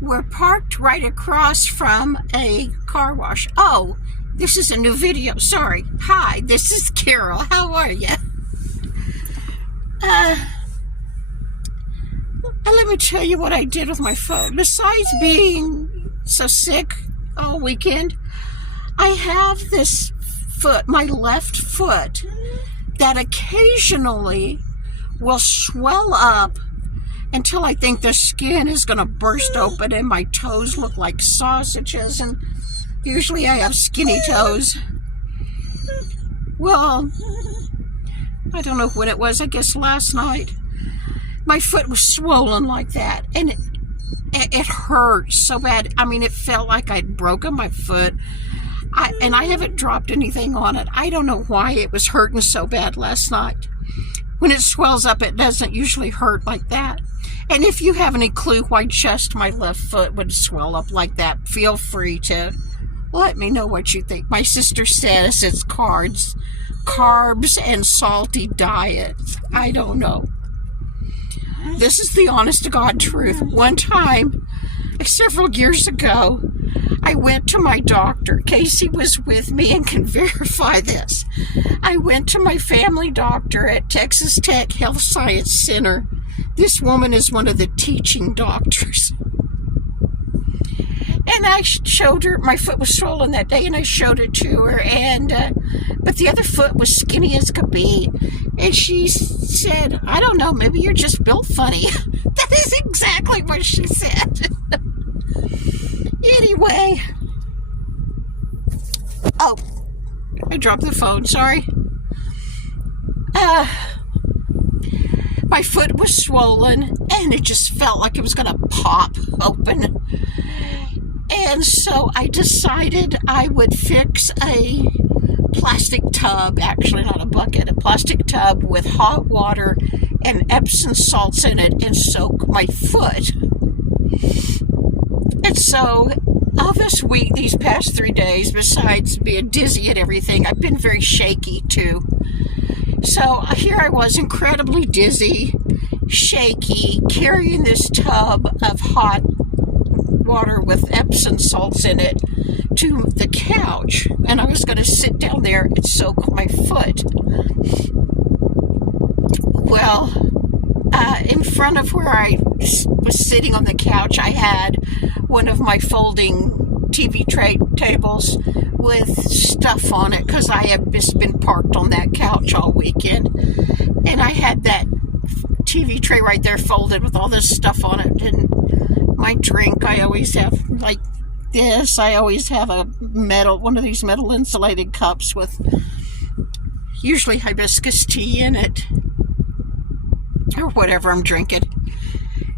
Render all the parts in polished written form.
We're parked right across from a car wash. Oh, this is a new video. Sorry. Hi, this is Carol. How are you? Let me tell you what I did with my phone. Besides being so sick all weekend, I have this foot, my left foot, that occasionally will swell up until I think the skin is going to burst open and my toes look like sausages, and usually I have skinny toes. Well, I don't know when it was, I guess last night. My foot was swollen like that, and it hurt so bad. I mean, it felt like I'd broken my foot. And I haven't dropped anything on it. I don't know why it was hurting so bad last night. When it swells up, it doesn't usually hurt like that. And if you have any clue why just my left foot would swell up like that, feel free to let me know what you think. My sister says it's carbs and salty diets. I don't know. This is the honest to God truth. One time, several years ago, I went to my doctor. Casey was with me and can verify this. I went to my family doctor at Texas Tech Health Science Center. This woman is one of the teaching doctors. And I showed her, my foot was swollen that day, and I showed it to her, but the other foot was skinny as could be. And she said, I don't know, maybe you're just built funny. That is exactly what she said. Anyway. Oh, I dropped the phone, sorry. My foot was swollen, and it just felt like it was going to pop open. And so I decided I would fix a plastic tub, actually not a bucket, a plastic tub with hot water and Epsom salts in it and soak my foot. And so all this week, these past 3 days, besides being dizzy and everything, I've been very shaky too. So here I was, incredibly dizzy, shaky, carrying this tub of hot water with Epsom salts in it to the couch, and I was going to sit down there and soak my foot. Well, in front of where I was sitting on the couch, I had one of my folding TV tray tables with stuff on it, because I have just been parked on that couch all weekend, and I had that TV tray right there folded with all this stuff on it. And my drink, I always have like this. I always have one of these metal insulated cups with usually hibiscus tea in it, or whatever I'm drinking.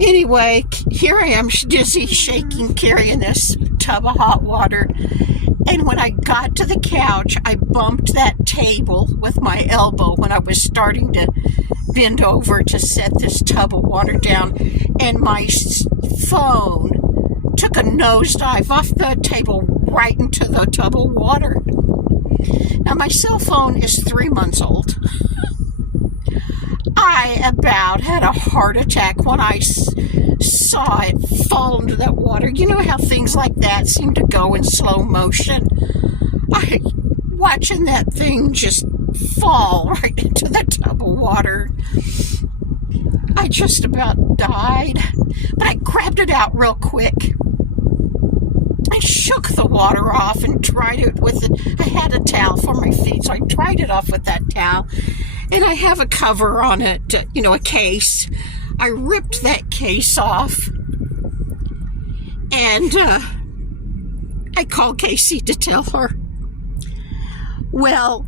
Anyway, here I am, dizzy, shaking, carrying this tub of hot water. And when I got to the couch, I bumped that table with my elbow when I was starting to bend over to set this tub of water down. And my phone took a nosedive off the table right into the tub of water. Now, my cell phone is 3 months old. I about had a heart attack when I saw it fall into that water. You know how things like that seem to go in slow motion? Watching that thing just fall right into the tub of water, I just about died. But I grabbed it out real quick. I shook the water off and dried it with it. I had a towel for my feet, so I dried it off with that towel. And I have a cover on it, a case. I ripped that case off. And I called Casey to tell her. Well,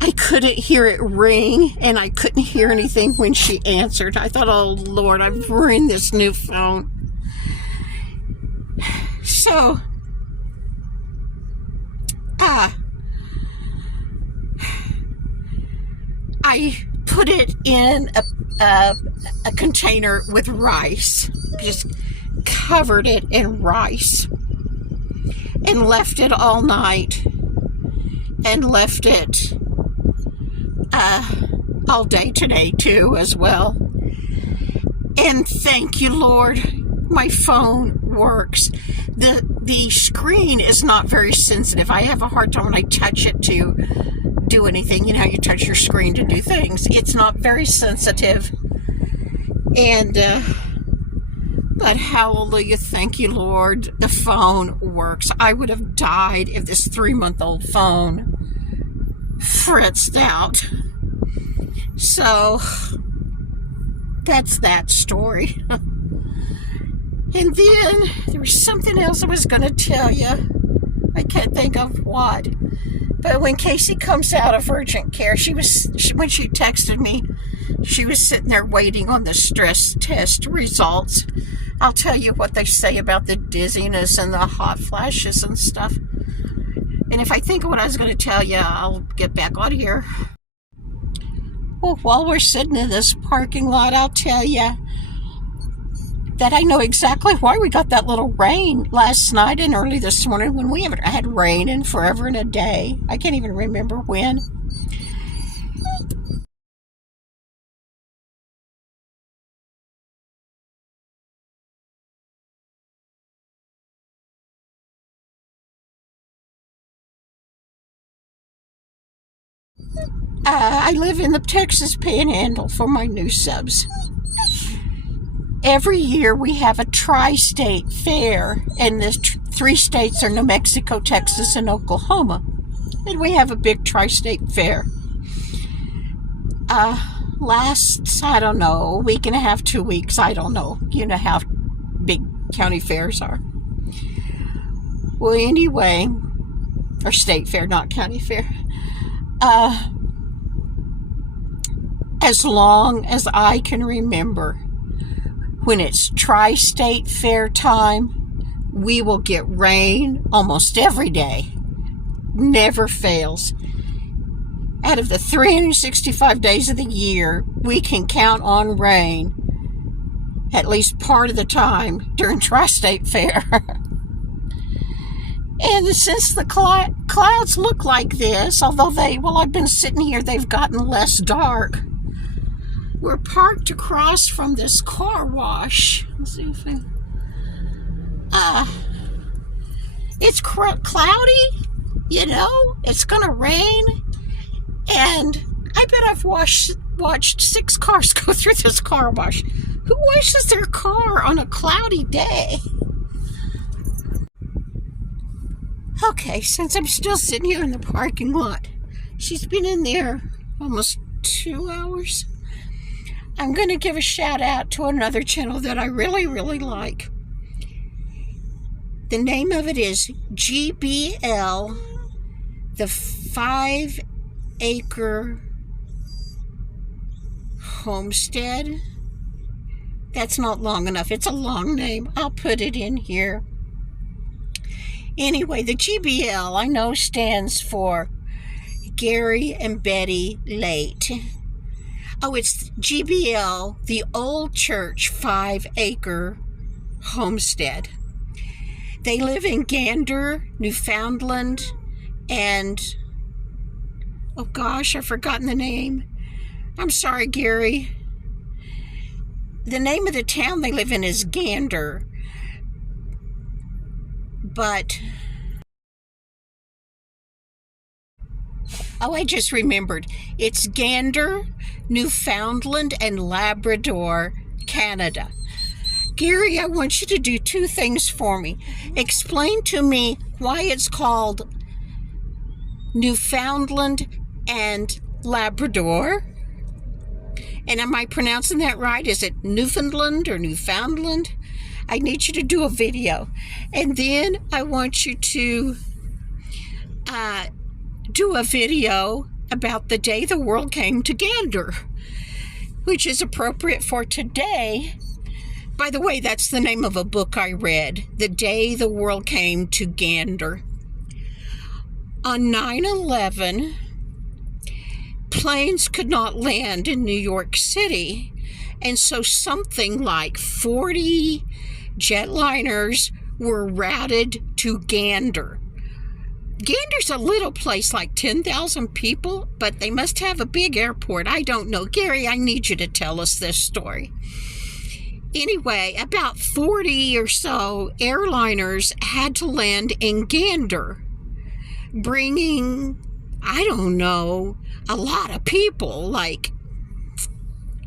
I couldn't hear it ring, and I couldn't hear anything when she answered. I thought, oh, Lord, I've ruined this new phone. So, I put it in a container with rice. Just covered it in rice and left it all night, and left it all day today too as well. And thank you, Lord, my phone works. The screen is not very sensitive. I have a hard time when I touch it to do anything. You know how you touch your screen to do things. It's not very sensitive. And, but hallelujah, thank you, Lord, the phone works. I would have died if this 3-month-old phone fritzed out. So, that's that story. And then there was something else I was going to tell you. I can't think of what. But when Casey comes out of urgent care, when she texted me, she was sitting there waiting on the stress test results. I'll tell you what they say about the dizziness and the hot flashes and stuff. And if I think of what I was going to tell you, I'll get back on here. Well, while we're sitting in this parking lot, I'll tell you that I know exactly why we got that little rain last night and early this morning when we haven't had rain in forever and a day. I can't even remember when. I live in the Texas Panhandle for my new subs. Every year we have a TriState Fair, and the 3 states are New Mexico, Texas, and Oklahoma. And we have a big TriState Fair. Last, I don't know, a week and a half, 2 weeks, I don't know. You know how big county fairs are. Well, anyway, or state fair, not county fair. As long as I can remember, when it's Tri-State Fair time, we will get rain almost every day. Never fails. Out of the 365 days of the year, we can count on rain at least part of the time during Tri-State Fair. And since the clouds look like this, although I've been sitting here, they've gotten less dark. We're parked across from this car wash. Let's see if it's cloudy, you know, it's gonna rain, and I bet I've watched 6 cars go through this car wash. Who washes their car on a cloudy day? Okay, since I'm still sitting here in the parking lot, she's been in there almost 2 hours. I'm going to give a shout out to another channel that I really, really like. The name of it is GBL, the 5 Acre Homestead. That's not long enough. It's a long name. I'll put it in here. Anyway, the GBL, I know, stands for Gary and Betty Late. Oh, it's GBL, the Old Church 5 Acre Homestead. They live in Gander, Newfoundland, and, oh gosh, I've forgotten the name. I'm sorry, Gary. The name of the town they live in is Gander. But, oh, I just remembered. It's Gander, Newfoundland, and Labrador, Canada. Gary, I want you to do 2 things for me. Explain to me why it's called Newfoundland and Labrador. And am I pronouncing that right? Is it Newfoundland or Newfoundland? I need you to do a video. And then I want you to do a video about the day the world came to Gander, which is appropriate for today. By the way, that's the name of a book I read, The Day the World Came to Gander. On 9/11, planes could not land in New York City, and so something like 40 jetliners were routed to Gander. Gander's a little place, like 10,000 people, but they must have a big airport. I don't know. Gary, I need you to tell us this story. Anyway, about 40 or so airliners had to land in Gander, bringing, I don't know, a lot of people, like,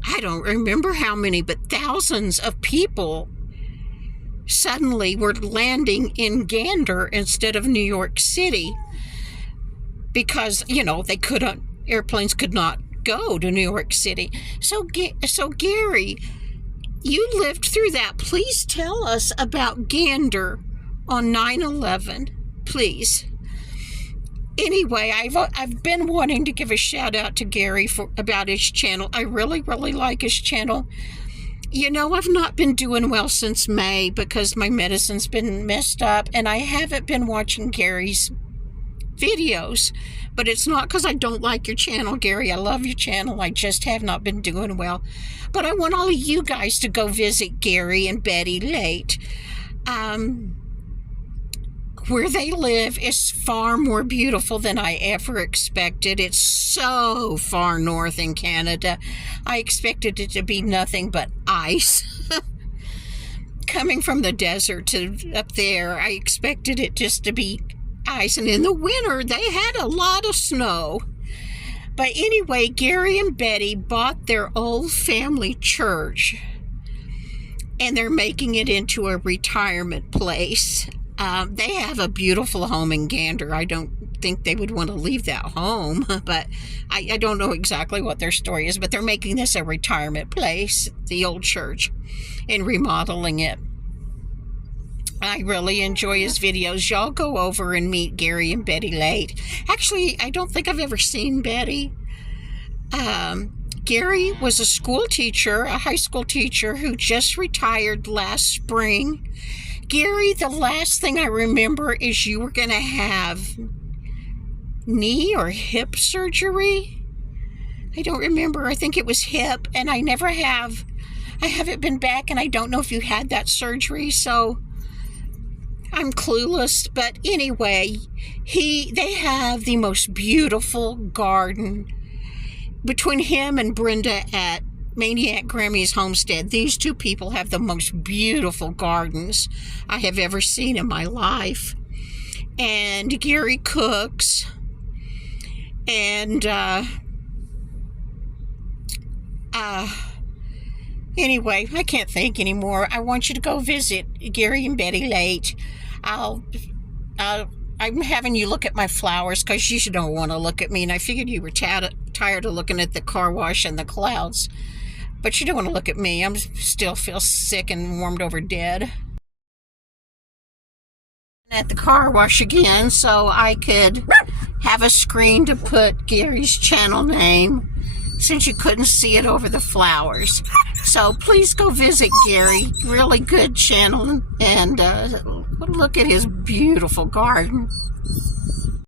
I don't remember how many, but thousands of people suddenly were landing in Gander instead of New York City because, airplanes could not go to New York City. So Gary, you lived through that. Please tell us about Gander on 9/11, please. Anyway, I've been wanting to give a shout out to Gary about his channel. I really, really like his channel. I've not been doing well since May because my medicine's been messed up, and I haven't been watching Gary's videos. But it's not because I don't like your channel, Gary. I love your channel. I just have not been doing well. But I want all of you guys to go visit Gary and Betty Late. Where they live is far more beautiful than I ever expected. It's so far north in Canada. I expected it to be nothing but ice. Coming from the desert to up there, I expected it just to be ice. And in the winter, they had a lot of snow. But anyway, Gary and Betty bought their old family church, and they're making it into a retirement place. They have a beautiful home in Gander. I don't think they would want to leave that home, but I don't know exactly what their story is, but they're making this a retirement place, the old church, and remodeling it. I really enjoy his videos. Y'all go over and meet Gary and Betty Late. Actually, I don't think I've ever seen Betty. Gary was a school teacher, a high school teacher who just retired last spring. Gary, the last thing I remember is you were going to have knee or hip surgery. I don't remember. I think it was hip, and I haven't been back, and I don't know if you had that surgery, so I'm clueless. But anyway, they have the most beautiful garden. Between him and Brenda at Maniac Grammy's homestead, these two people have the most beautiful gardens I have ever seen in my life. And Gary cooks. And anyway, I can't think anymore. I want you to go visit Gary and Betty Late. I'm having you look at my flowers because you don't want to look at me, and I figured you were tired of looking at the car wash and the clouds. But you don't want to look at me. I still feel sick and warmed over dead. At the car wash again, so I could have a screen to put Gary's channel name, since you couldn't see it over the flowers. So please go visit Gary. Really good channel, and look at his beautiful garden.